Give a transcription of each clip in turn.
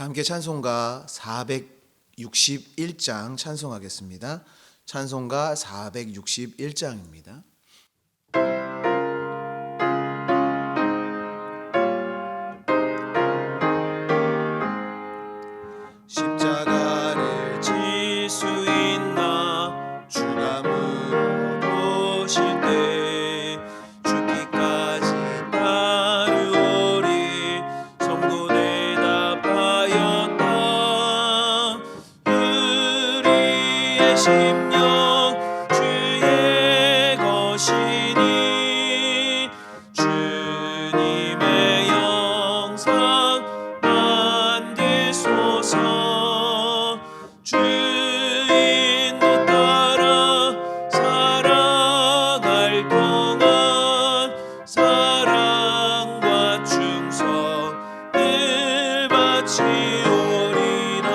함께 찬송가 461장 찬송하겠습니다. 찬송가 461장입니다. 십자가를 질 수 있나 주가 물어보실 때 죽기까지 따르오리 성도 대답하였다. 우리의 심령 주의 것이니 주님의 영상 만드소서. 주인도 따라 살아갈 동안 사랑과 충성을 바치오리라.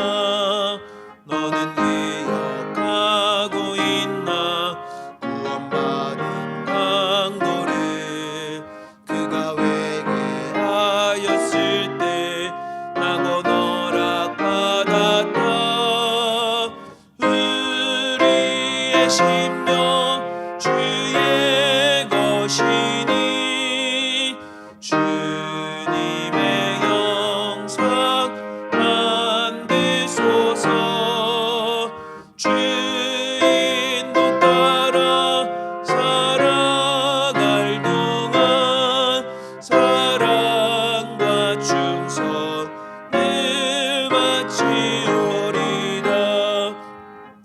너는 기억하고 있나 구원받은 강도를 그가 회개하였을 때 낙원 허락받았다. 우리의 심령 주의 것이니 주님의 영상 만드소서. 주인도 따라 살아갈 동안 사랑과 충성을 바치오리라.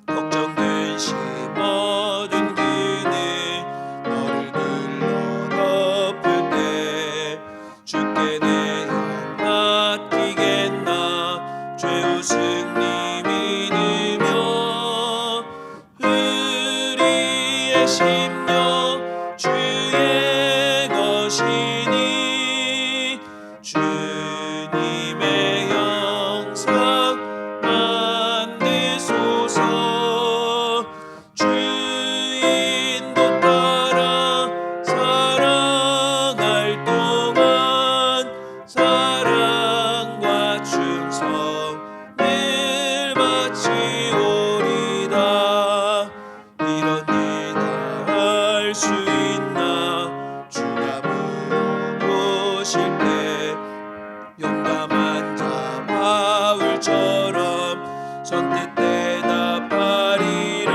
걱정 근심 어둔 그늘 너를 둘러 덮을 때 주께 내 영 맡기겠나 죄우 승리 믿으며. 우리의 심령 주의 것이니 주님의 영상 만드소서. 주인도 따라 살아갈 동안 사랑과 충성을 바치오리다. 이런 일 다 할 수 있나 주가 물어보실 때 용감한 자 바울처럼 선뜻 대답하리라.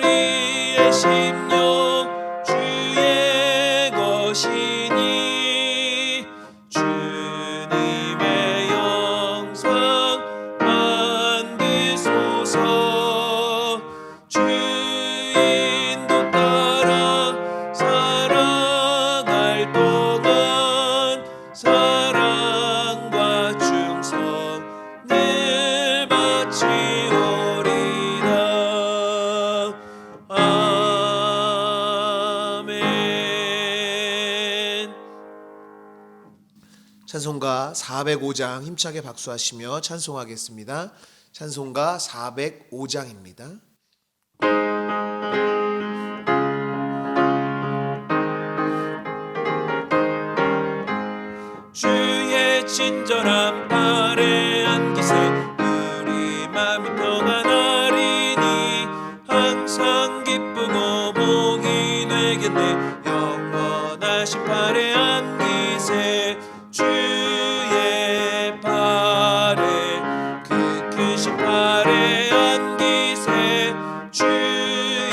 우리의 심령 주의 것이니 주님의 영상 만드소서. 주인도 따라 살아갈 동안 사랑과 충성을 바치오리라. 아멘. 찬송가 405장 힘차게 박수하시며 찬송하겠습니다. 찬송가 405장입니다. 주의 친절한 팔에 안기세 우리 마음이 평안하리니 항상 기쁘고 복이 되겠네. 영원하신 팔에 안기세 주의 팔에 그 크신 팔에 안기세 주의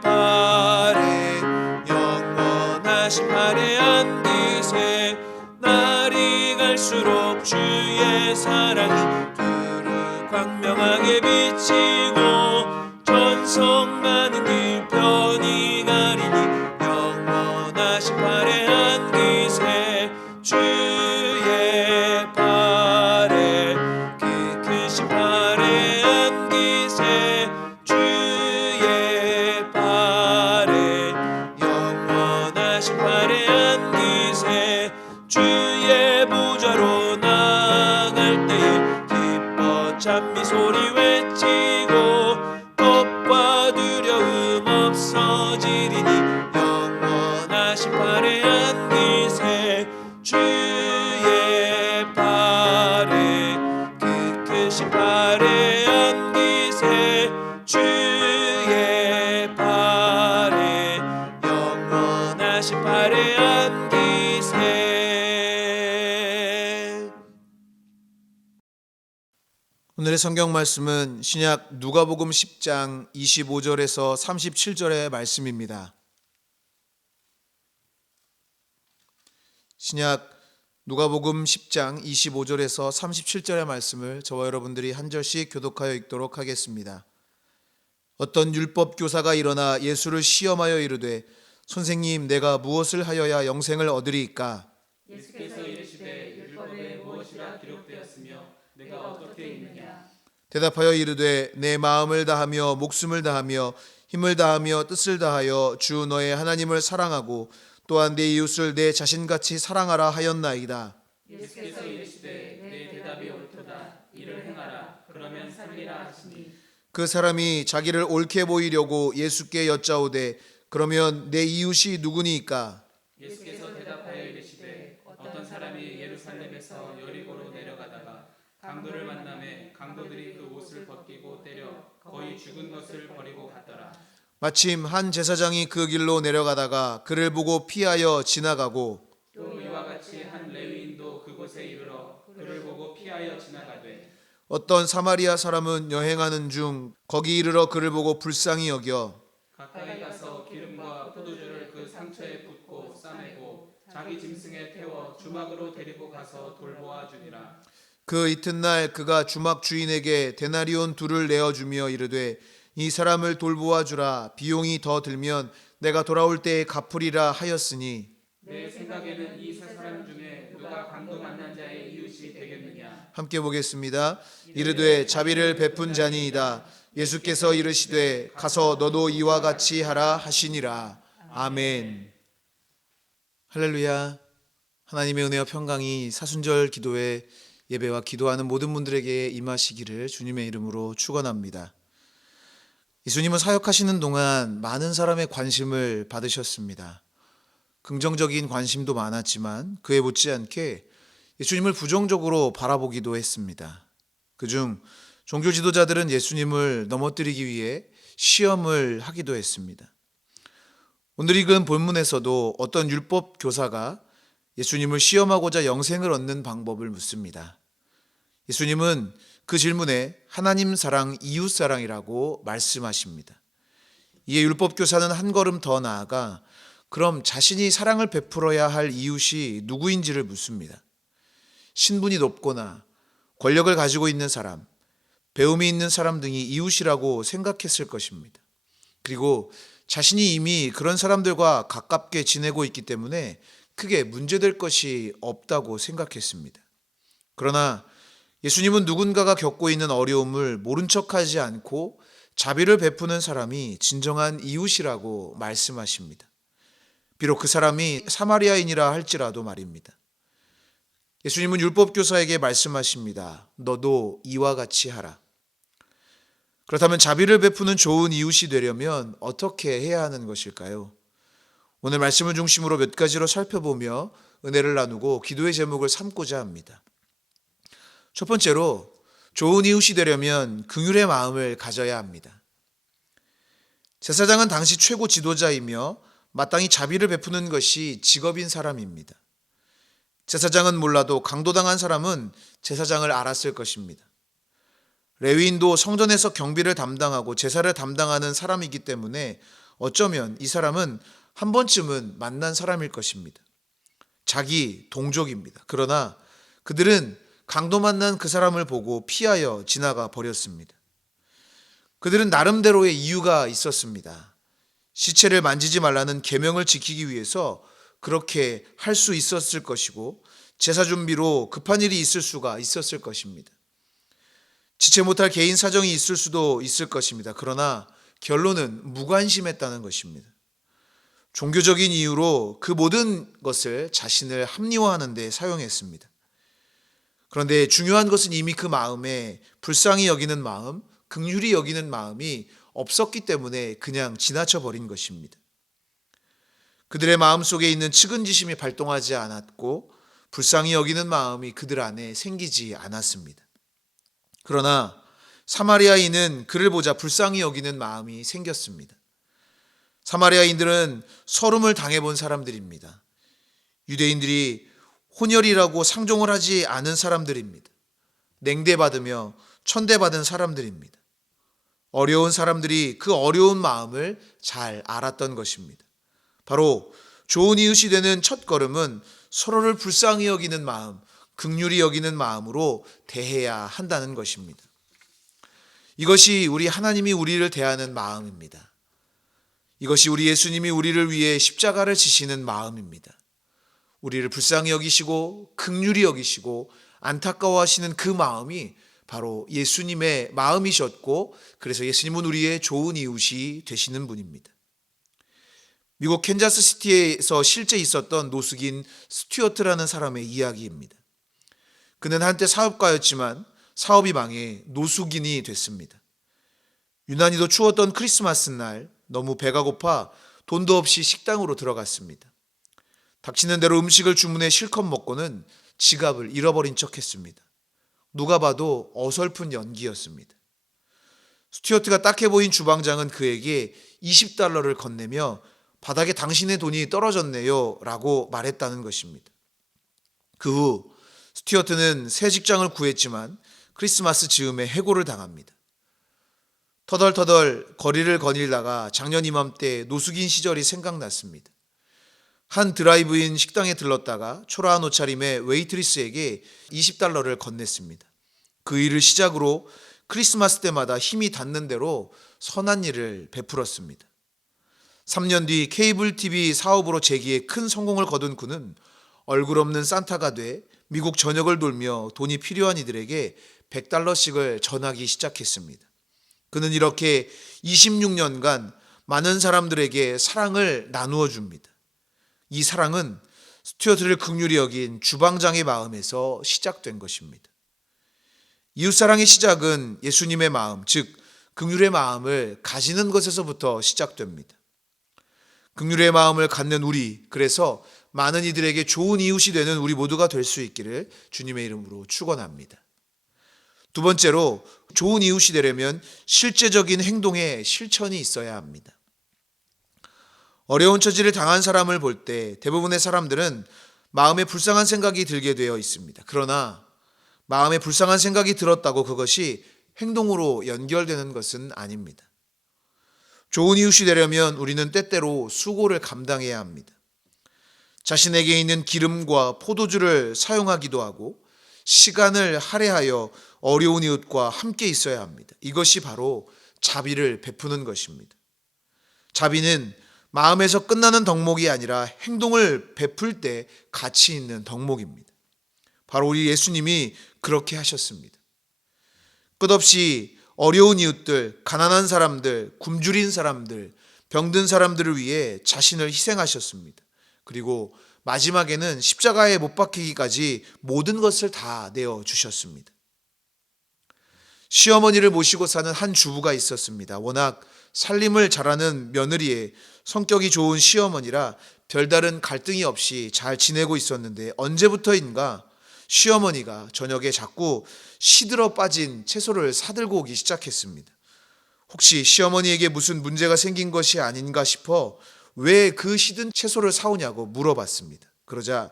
팔에 영원하신 팔에 안기세. 날이 갈수록 주의 사랑이 두루 광명하게 비치고 전성 많은 길 편히 가리니 영원하신 팔에 안기세 주의 팔에 그 크신 팔에 안기세 주의 팔에 영원하신 팔에 안기세. 주의 보좌로 나갈 때에 기뻐 찬미 소리 외치고 겁과 두려움 없어지리니 영원하신 팔에 안기세 주의 영원하신 팔에 안기세. 오늘의 성경 말씀은 신약 누가복음 10장 25절에서 37절의 말씀입니다. 신약 누가복음 10장 25절에서 37절의 말씀을 저와 여러분들이 한 절씩 교독하여 읽도록 하겠습니다. 어떤 율법 교사가 일어나 예수를 시험하여 이르되 선생님, 내가 무엇을 하여야 영생을 얻으리이까? 예수께서 이르시되 율법에 무엇이라 기록되었으며 내가 어떻게 읽느냐? 대답하여 이르되 내 마음을 다하며 목숨을 다하며 힘을 다하며 뜻을 다하여 주 너의 하나님을 사랑하고 또한 내 이웃을 내 자신같이 사랑하라 하였나이다. 예수께서 이르시되 내 대답이 옳도다. 이를 행하라. 그러면 살리라 하시니 그 사람이 자기를 옳게 보이려고 예수께 여짜오되 그러면 내 이웃이 누구니이까? 예수께서 대답하여 이르시되 어떤 사람이 예루살렘에서 여리고로 내려가다가 강도를 만나매 강도들이 그 옷을 벗기고 때려 거의 죽은 것을 버리고 갔더라. 마침 한 제사장이 그 길로 내려가다가 그를 보고 피하여 지나가고 또 이와 같이 한 레위인도 그곳에 이르러 그를 보고 피하여 지나가되 어떤 사마리아 사람은 여행하는 중 거기 이르러 그를 보고 불쌍히 여겨 가까이 가서 기름과 포도주를 그 상처에 붓고 싸매고 자기 짐승에 태워 주막으로 데리고 가서 돌보아 주니라. 그 이튿날 그가 주막 주인에게 데나리온 둘을 내어주며 이르되 이 사람을 돌보아 주라. 비용이 더 들면 내가 돌아올 때에 갚으리라 하였으니 내 생각에는 이 세 사람 중에 누가 강도 만난 자의 이웃이 되겠느냐? 함께 보겠습니다. 이르되 자비를 베푼 자니이다. 예수께서 이르시되 가서 너도 이와 같이 하라 하시니라. 아멘. 할렐루야. 하나님의 은혜와 평강이 사순절 기도회 예배와 기도하는 모든 분들에게 임하시기를 주님의 이름으로 축원합니다. 예수님은 사역하시는 동안 많은 사람의 관심을 받으셨습니다. 긍정적인 관심도 많았지만 그에 못지않게 예수님을 부정적으로 바라보기도 했습니다. 그중 종교 지도자들은 예수님을 넘어뜨리기 위해 시험을 하기도 했습니다. 오늘 읽은 본문에서도 어떤 율법 교사가 예수님을 시험하고자 영생을 얻는 방법을 묻습니다. 예수님은 그 질문에 하나님 사랑, 이웃 사랑이라고 말씀하십니다. 이에 율법 교사는 한 걸음 더 나아가 그럼 자신이 사랑을 베풀어야 할 이웃이 누구인지를 묻습니다. 신분이 높거나 권력을 가지고 있는 사람, 배움이 있는 사람 등이 이웃이라고 생각했을 것입니다. 그리고 자신이 이미 그런 사람들과 가깝게 지내고 있기 때문에 크게 문제될 것이 없다고 생각했습니다. 그러나 예수님은 누군가가 겪고 있는 어려움을 모른 척하지 않고 자비를 베푸는 사람이 진정한 이웃이라고 말씀하십니다. 비록 그 사람이 사마리아인이라 할지라도 말입니다. 예수님은 율법교사에게 말씀하십니다. 너도 이와 같이 하라. 그렇다면 자비를 베푸는 좋은 이웃이 되려면 어떻게 해야 하는 것일까요? 오늘 말씀을 중심으로 몇 가지로 살펴보며 은혜를 나누고 기도의 제목을 삼고자 합니다. 첫 번째로 좋은 이웃이 되려면 긍휼의 마음을 가져야 합니다. 제사장은 당시 최고 지도자이며 마땅히 자비를 베푸는 것이 직업인 사람입니다. 제사장은 몰라도 강도당한 사람은 제사장을 알았을 것입니다. 레위인도 성전에서 경비를 담당하고 제사를 담당하는 사람이기 때문에 어쩌면 이 사람은 한 번쯤은 만난 사람일 것입니다. 자기 동족입니다. 그러나 그들은 강도 만난 그 사람을 보고 피하여 지나가 버렸습니다. 그들은 나름대로의 이유가 있었습니다. 시체를 만지지 말라는 계명을 지키기 위해서 그렇게 할 수 있었을 것이고 제사 준비로 급한 일이 있을 수가 있었을 것입니다. 지체 못할 개인 사정이 있을 수도 있을 것입니다. 그러나 결론은 무관심했다는 것입니다. 종교적인 이유로 그 모든 것을 자신을 합리화하는 데 사용했습니다. 그런데 중요한 것은 이미 그 마음에 불쌍히 여기는 마음, 긍휼히 여기는 마음이 없었기 때문에 그냥 지나쳐 버린 것입니다. 그들의 마음속에 있는 측은지심이 발동하지 않았고 불쌍히 여기는 마음이 그들 안에 생기지 않았습니다. 그러나 사마리아인은 그를 보자 불쌍히 여기는 마음이 생겼습니다. 사마리아인들은 서름을 당해본 사람들입니다. 유대인들이 혼혈이라고 상종을 하지 않은 사람들입니다. 냉대받으며 천대받은 사람들입니다. 어려운 사람들이 그 어려운 마음을 잘 알았던 것입니다. 바로 좋은 이웃이 되는 첫 걸음은 서로를 불쌍히 여기는 마음, 긍휼히 여기는 마음으로 대해야 한다는 것입니다. 이것이 우리 하나님이 우리를 대하는 마음입니다. 이것이 우리 예수님이 우리를 위해 십자가를 지시는 마음입니다. 우리를 불쌍히 여기시고 긍휼히 여기시고 안타까워하시는 그 마음이 바로 예수님의 마음이셨고, 그래서 예수님은 우리의 좋은 이웃이 되시는 분입니다. 미국 캔자스시티에서 실제 있었던 노숙인 스튜어트라는 사람의 이야기입니다. 그는 한때 사업가였지만 사업이 망해 노숙인이 됐습니다. 유난히도 추웠던 크리스마스 날 너무 배가 고파 돈도 없이 식당으로 들어갔습니다. 닥치는 대로 음식을 주문해 실컷 먹고는 지갑을 잃어버린 척했습니다. 누가 봐도 어설픈 연기였습니다. 스튜어트가 딱해 보인 주방장은 그에게 $20를 건네며 바닥에 당신의 돈이 떨어졌네요 라고 말했다는 것입니다. 그 후 스튜어트는 새 직장을 구했지만 크리스마스 즈음에 해고를 당합니다. 터덜터덜 거리를 거닐다가 작년 이맘때 노숙인 시절이 생각났습니다. 한 드라이브인 식당에 들렀다가 초라한 옷차림의 웨이트리스에게 $20를 건넸습니다. 그 일을 시작으로 크리스마스 때마다 힘이 닿는 대로 선한 일을 베풀었습니다. 3년 뒤 케이블 TV 사업으로 재기에 큰 성공을 거둔 그는 얼굴 없는 산타가 돼 미국 전역을 돌며 돈이 필요한 이들에게 $100씩을 전하기 시작했습니다. 그는 이렇게 26년간 많은 사람들에게 사랑을 나누어 줍니다. 이 사랑은 스튜어트를 긍휼히 여긴 주방장의 마음에서 시작된 것입니다. 이웃사랑의 시작은 예수님의 마음, 즉 긍휼의 마음을 가지는 것에서부터 시작됩니다. 긍휼의 마음을 갖는 우리, 그래서 많은 이들에게 좋은 이웃이 되는 우리 모두가 될 수 있기를 주님의 이름으로 축원합니다. 두 번째로, 좋은 이웃이 되려면 실제적인 행동에 실천이 있어야 합니다. 어려운 처지를 당한 사람을 볼 때 대부분의 사람들은 마음에 불쌍한 생각이 들게 되어 있습니다. 그러나 마음에 불쌍한 생각이 들었다고 그것이 행동으로 연결되는 것은 아닙니다. 좋은 이웃이 되려면 우리는 때때로 수고를 감당해야 합니다. 자신에게 있는 기름과 포도주를 사용하기도 하고 시간을 할애하여 어려운 이웃과 함께 있어야 합니다. 이것이 바로 자비를 베푸는 것입니다. 자비는 마음에서 끝나는 덕목이 아니라 행동을 베풀 때 가치 있는 덕목입니다. 바로 우리 예수님이 그렇게 하셨습니다. 끝없이 어려운 이웃들, 가난한 사람들, 굶주린 사람들, 병든 사람들을 위해 자신을 희생하셨습니다. 그리고 마지막에는 십자가에 못 박히기까지 모든 것을 다 내어주셨습니다. 시어머니를 모시고 사는 한 주부가 있었습니다. 워낙 살림을 잘하는 며느리에 성격이 좋은 시어머니라 별다른 갈등이 없이 잘 지내고 있었는데 언제부터인가 시어머니가 저녁에 자꾸 시들어 빠진 채소를 사들고 오기 시작했습니다. 혹시 시어머니에게 무슨 문제가 생긴 것이 아닌가 싶어 왜 그 시든 채소를 사오냐고 물어봤습니다. 그러자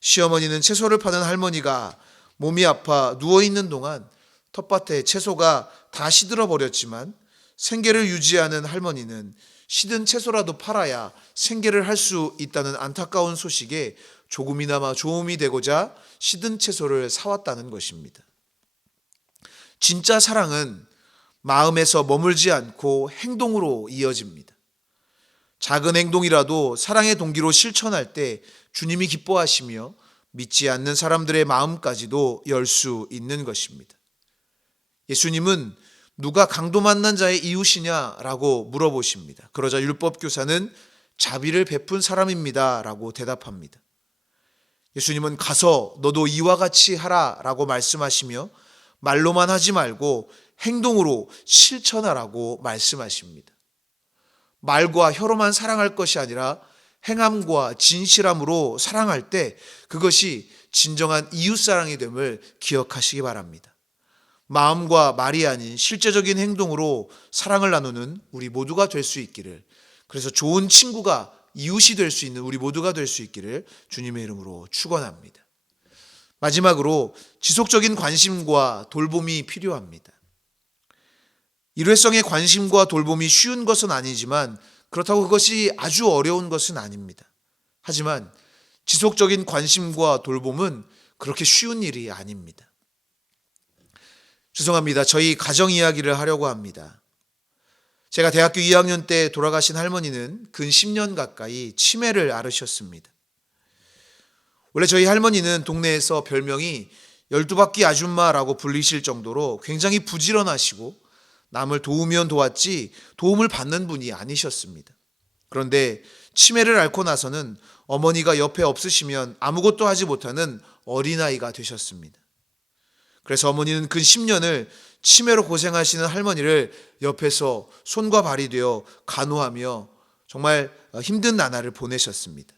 시어머니는 채소를 파는 할머니가 몸이 아파 누워있는 동안 텃밭에 채소가 다 시들어 버렸지만 생계를 유지하는 할머니는 시든 채소라도 팔아야 생계를 할 수 있다는 안타까운 소식에 조금이나마 도움이 되고자 시든 채소를 사왔다는 것입니다. 진짜 사랑은 마음에서 머물지 않고 행동으로 이어집니다. 작은 행동이라도 사랑의 동기로 실천할 때 주님이 기뻐하시며 믿지 않는 사람들의 마음까지도 열 수 있는 것입니다. 예수님은 누가 강도 만난 자의 이웃이냐라고 물어보십니다. 그러자 율법교사는 자비를 베푼 사람입니다 라고 대답합니다. 예수님은 가서 너도 이와 같이 하라 라고 말씀하시며 말로만 하지 말고 행동으로 실천하라고 말씀하십니다. 말과 혀로만 사랑할 것이 아니라 행함과 진실함으로 사랑할 때 그것이 진정한 이웃사랑이 됨을 기억하시기 바랍니다. 마음과 말이 아닌 실제적인 행동으로 사랑을 나누는 우리 모두가 될 수 있기를 그래서 좋은 친구가 이웃이 될 수 있는 우리 모두가 될 수 있기를 주님의 이름으로 축원합니다. 마지막으로 지속적인 관심과 돌봄이 필요합니다. 일회성의 관심과 돌봄이 쉬운 것은 아니지만 그렇다고 그것이 아주 어려운 것은 아닙니다. 하지만 지속적인 관심과 돌봄은 그렇게 쉬운 일이 아닙니다. 죄송합니다. 저희 가정 이야기를 하려고 합니다. 제가 대학교 2학년 때 돌아가신 할머니는 근 10년 가까이 치매를 앓으셨습니다. 원래 저희 할머니는 동네에서 별명이 12바퀴 아줌마라고 불리실 정도로 굉장히 부지런하시고 남을 도우면 도왔지 도움을 받는 분이 아니셨습니다. 그런데 치매를 앓고 나서는 어머니가 옆에 없으시면 아무것도 하지 못하는 어린아이가 되셨습니다. 그래서 어머니는 근 10년을 치매로 고생하시는 할머니를 옆에서 손과 발이 되어 간호하며 정말 힘든 나날을 보내셨습니다.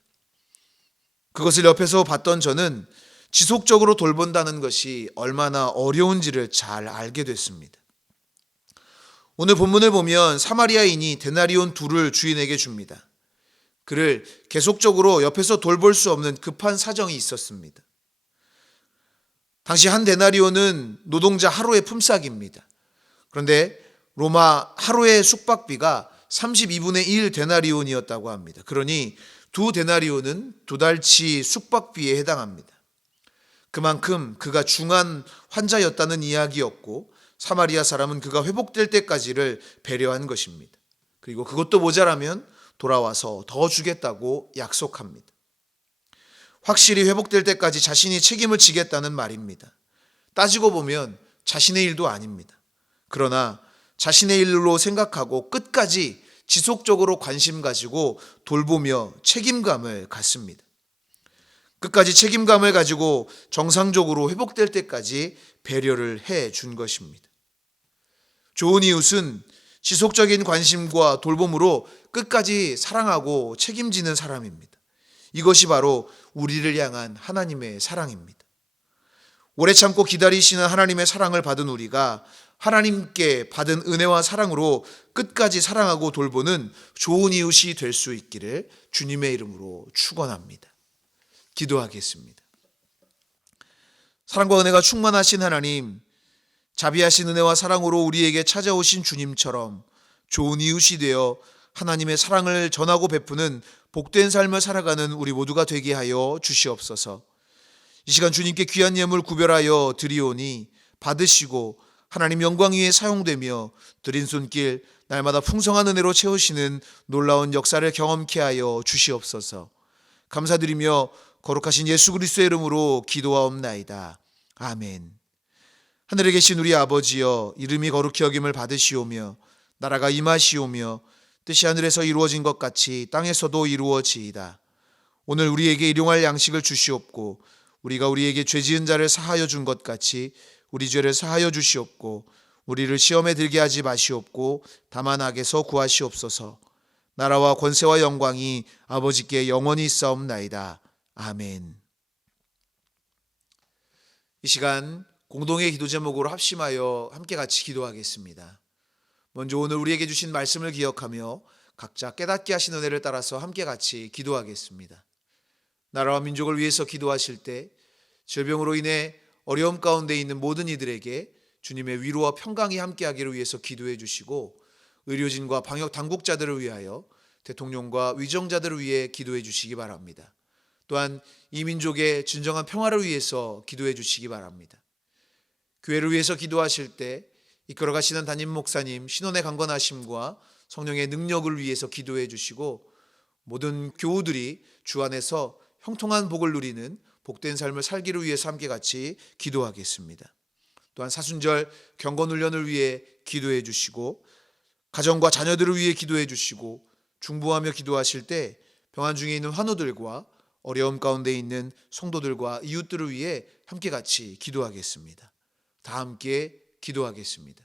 그것을 옆에서 봤던 저는 지속적으로 돌본다는 것이 얼마나 어려운지를 잘 알게 됐습니다. 오늘 본문을 보면 사마리아인이 데나리온 둘을 주인에게 줍니다. 그를 계속적으로 옆에서 돌볼 수 없는 급한 사정이 있었습니다. 당시 한 데나리온은 노동자 하루의 품삯입니다. 그런데 로마 하루의 숙박비가 32분의 1 데나리온이었다고 합니다. 그러니 두 데나리온은 2달치 숙박비에 해당합니다. 그만큼 그가 중한 환자였다는 이야기였고 사마리아 사람은 그가 회복될 때까지를 배려한 것입니다. 그리고 그것도 모자라면 돌아와서 더 주겠다고 약속합니다. 확실히 회복될 때까지 자신이 책임을 지겠다는 말입니다. 따지고 보면 자신의 일도 아닙니다. 그러나 자신의 일로 생각하고 끝까지 지속적으로 관심 가지고 돌보며 책임감을 갖습니다. 끝까지 책임감을 가지고 정상적으로 회복될 때까지 배려를 해 준 것입니다. 좋은 이웃은 지속적인 관심과 돌봄으로 끝까지 사랑하고 책임지는 사람입니다. 이것이 바로 우리를 향한 하나님의 사랑입니다. 오래 참고 기다리시는 하나님의 사랑을 받은 우리가 하나님께 받은 은혜와 사랑으로 끝까지 사랑하고 돌보는 좋은 이웃이 될 수 있기를 주님의 이름으로 축원합니다. 기도하겠습니다. 사랑과 은혜가 충만하신 하나님, 자비하신 은혜와 사랑으로 우리에게 찾아오신 주님처럼 좋은 이웃이 되어 하나님의 사랑을 전하고 베푸는 복된 삶을 살아가는 우리 모두가 되게 하여 주시옵소서. 이 시간 주님께 귀한 예물 구별하여 드리오니 받으시고 하나님 영광 위에 사용되며 드린 손길 날마다 풍성한 은혜로 채우시는 놀라운 역사를 경험케 하여 주시옵소서. 감사드리며 거룩하신 예수 그리스도의 이름으로 기도하옵나이다. 아멘. 하늘에 계신 우리 아버지여, 이름이 거룩히 여김을 받으시오며 나라가 임하시오며 뜻이 하늘에서 이루어진 것 같이 땅에서도 이루어지이다. 오늘 우리에게 일용할 양식을 주시옵고 우리가 우리에게 죄 지은 자를 사하여 준 것 같이 우리 죄를 사하여 주시옵고 우리를 시험에 들게 하지 마시옵고 다만 악에서 구하시옵소서. 나라와 권세와 영광이 아버지께 영원히 있사옵나이다. 아멘. 이 시간 공동의 기도 제목으로 합심하여 함께 같이 기도하겠습니다. 먼저 오늘 우리에게 주신 말씀을 기억하며 각자 깨닫게 하신 은혜를 따라서 함께 같이 기도하겠습니다. 나라와 민족을 위해서 기도하실 때 질병으로 인해 어려움 가운데 있는 모든 이들에게 주님의 위로와 평강이 함께하기를 위해서 기도해 주시고 의료진과 방역 당국자들을 위하여 대통령과 위정자들을 위해 기도해 주시기 바랍니다. 또한 이 민족의 진정한 평화를 위해서 기도해 주시기 바랍니다. 교회를 위해서 기도하실 때 이끌어 가시는 담임 목사님 신원의 강건하심과 성령의 능력을 위해서 기도해 주시고 모든 교우들이 주 안에서 형통한 복을 누리는 복된 삶을 살기를 위해서 함께 같이 기도하겠습니다. 또한 사순절 경건훈련을 위해 기도해 주시고 가정과 자녀들을 위해 기도해 주시고 중보하며 기도하실 때 병환 중에 있는 환우들과 어려움 가운데 있는 성도들과 이웃들을 위해 함께 같이 기도하겠습니다. 다 함께 기도하겠습니다.